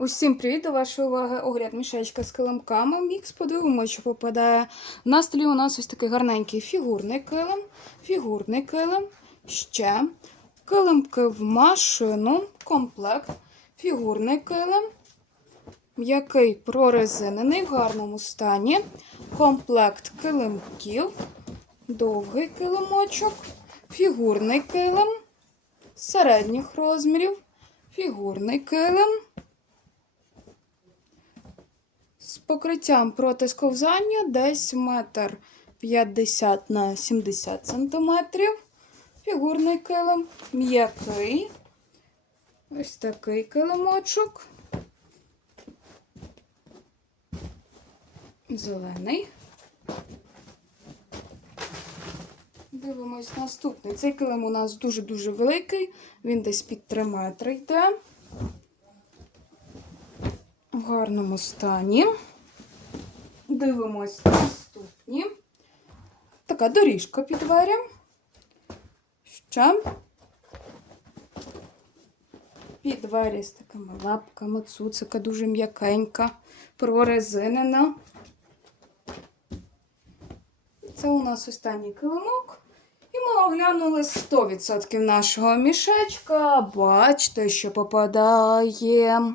Усім привіт, до вашої уваги огляд мішечка з килимками. Мікс подивимося, що попадає. На столі у нас ось такий гарненький фігурний килим, фігурний килим, ще килимки в машину, комплект, фігурний килим, м'який прорезинений в гарному стані, комплект килимків, довгий килимочок, фігурний килим середніх розмірів, фігурний килим з покриттям проти сковзання десь метр 50 на 70 сантиметрів. Фігурний килим, м'який. Ось такий килимочок. Зелений. Дивимось наступний. Цей килим у нас дуже-дуже великий. Він десь під 3 метри йде. Гарному стані. Дивимось наступні. Така доріжка під двері. Ще. Під двері з такими лапками. Цуцика дуже м'якенька, прорезинена. Це у нас останній килимок. І ми оглянули 100% нашого мішечка. Бачите, що попадає.